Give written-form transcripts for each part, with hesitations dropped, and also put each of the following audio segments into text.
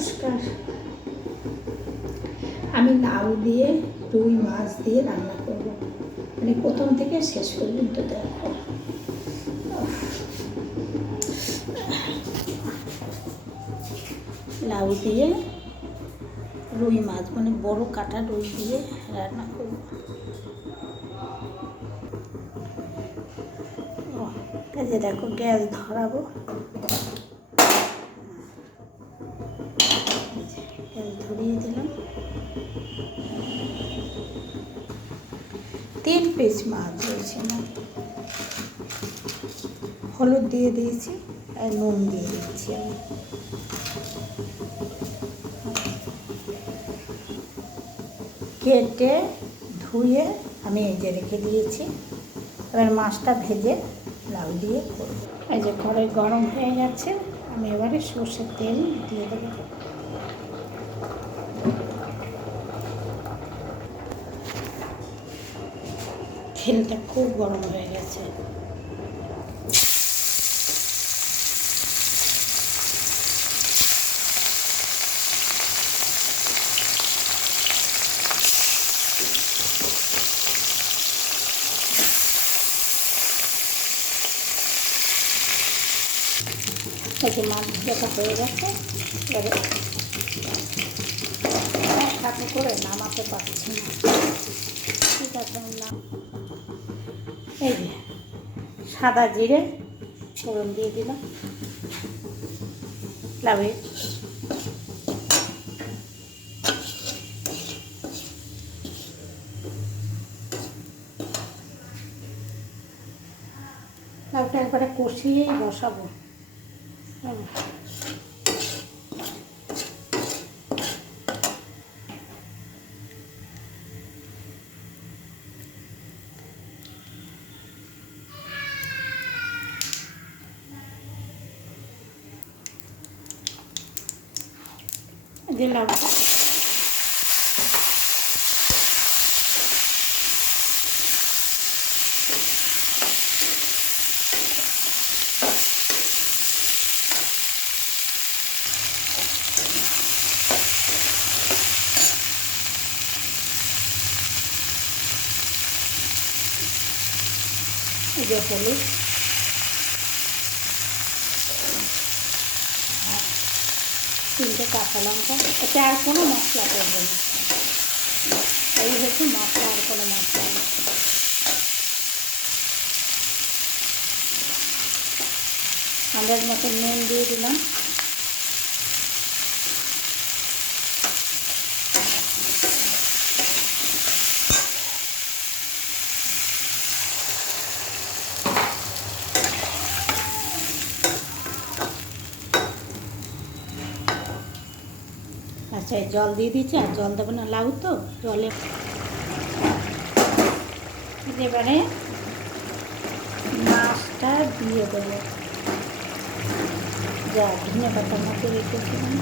নমস্কার। আমি লাউ দিয়ে রুই মাছ দিয়ে রান্না করব, মানে প্রথম থেকে শেষ পর্যন্ত দেখো। লাউ দিয়ে রুই মাছ, মানে বড় কাটা রুই দিয়ে রান্না করব। এই যে দেখো, গ্যাস ধরাবো, গ্যাস ধরিয়ে দিলাম। 3 পিস মাছ হয়েছে না, হলুদ দিয়ে দিয়েছি আর নুন দিয়ে দিচ্ছি আমি। কেটে ধুয়ে আমি এই যে রেখে দিয়েছি। এবার মাছটা ভেজে লাউ দিয়ে করবো। এই যে কড়াই গরম হয়ে গেছে, আমি এবারে সর্ষের তেল দিয়ে দেবো। তেলটা খুব গরম হয়ে গেছে। এই যে মাছ ভাজাটা হয়ে গেছে, এবারে হাতে করে নামাতে পারছি না। ঠিক আছে, আমি এই যে সাদা জিরে ফোড়ন দিয়ে দিলাম লাউয়ে। লাউটা একবারে কষিয়েই বসাবো। যে লাউটা এই যে হলুদ, 3টে কাঁচা লঙ্কা। এতে আর কোনো মশলা করবো না, এই হচ্ছে মশলা, আর কোনো মশলা নেই। আন্দাজ মতো নুন দিয়ে দিলাম। আচ্ছা, জল দিয়ে দিচ্ছি, আর জল দেবো না, লাউ তো জলে। এবারে মাছটা দিয়ে দেবো, যা ধনে পাতার মধ্যে রেখেছিলাম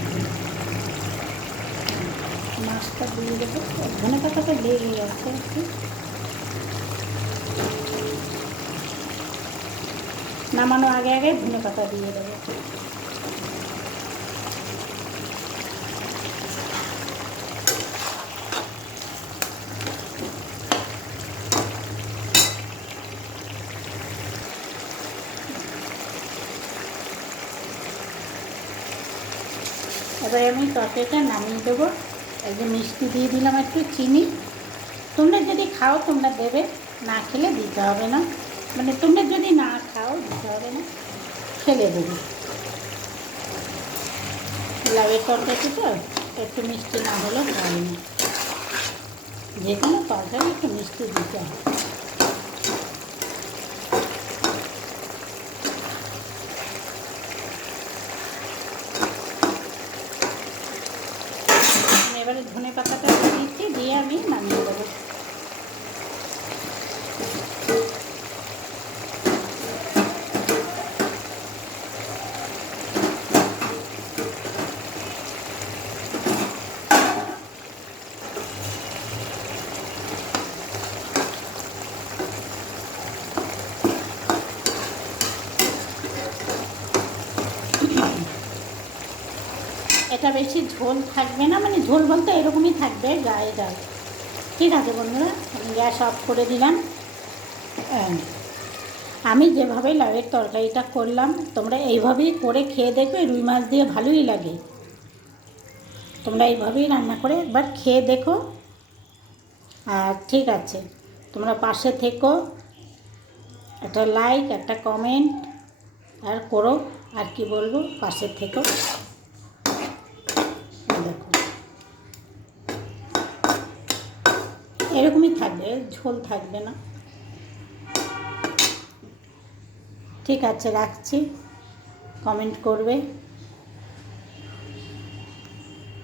মাছটা দিয়ে দেবো। ধনে পাতাটা লেগে গেছে আর কি। নামানোর আগে আগে ধনে পাতা দিয়ে দেবো। এবার আমি তরকারিটা নামিয়ে দেবো। এই যে মিষ্টি দিয়ে দিলাম, একটু চিনি। তোমরা যদি খাও তোমরা দেবে, না খেলে দিতে হবে না, মানে তোমরা যদি না খাও দিতে হবে না, খেলে দেবে। লাউয়ের তরকারি তো একটু মিষ্টি না হলে হয় না, যে কোনো তরকারি একটু মিষ্টি দিতে হবে। এবারে ধনে পাতাটা দিচ্ছি, দিয়ে আমি নামিয়ে দেবো। এটা বেশি ঝোল থাকবে না, মানে ঝোল বলতে এরকমই থাকবে গায়ে ডাল। ঠিক আছে বন্ধুরা, আমি গ্যাস অফ করে দিলাম। আমি যেভাবে লাউয়ের তরকারিটা করলাম তোমরা এইভাবেই করে খেয়ে দেখবে, রুই মাছ দিয়ে ভালোই লাগে। তোমরা এইভাবেই রান্না করে একবার খেয়ে দেখো। আর ঠিক আছে, তোমরা পাশে থেকো, একটা লাইক একটা কমেন্ট আর করো। আর কি বলবো, পাশে থেকো। দেখো এরকমই থাকবে, ঝোল থাকবে না। ঠিক আছে, রাখছি, কমেন্ট করবে।